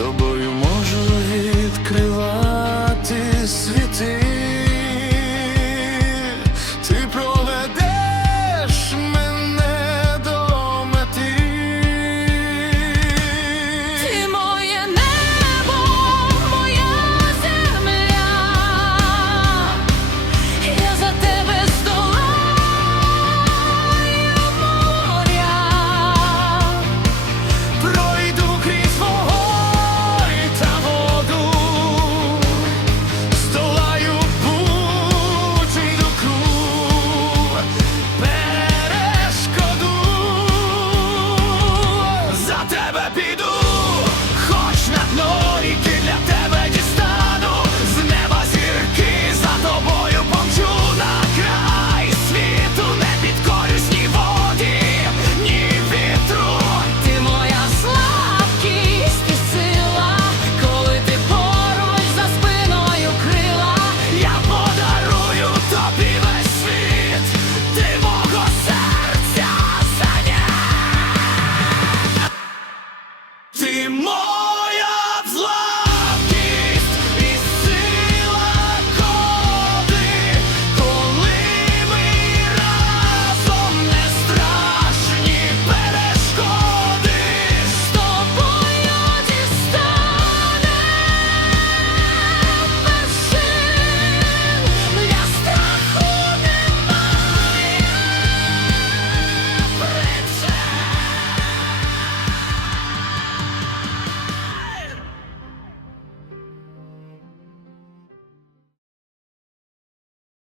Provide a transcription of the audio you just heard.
тобою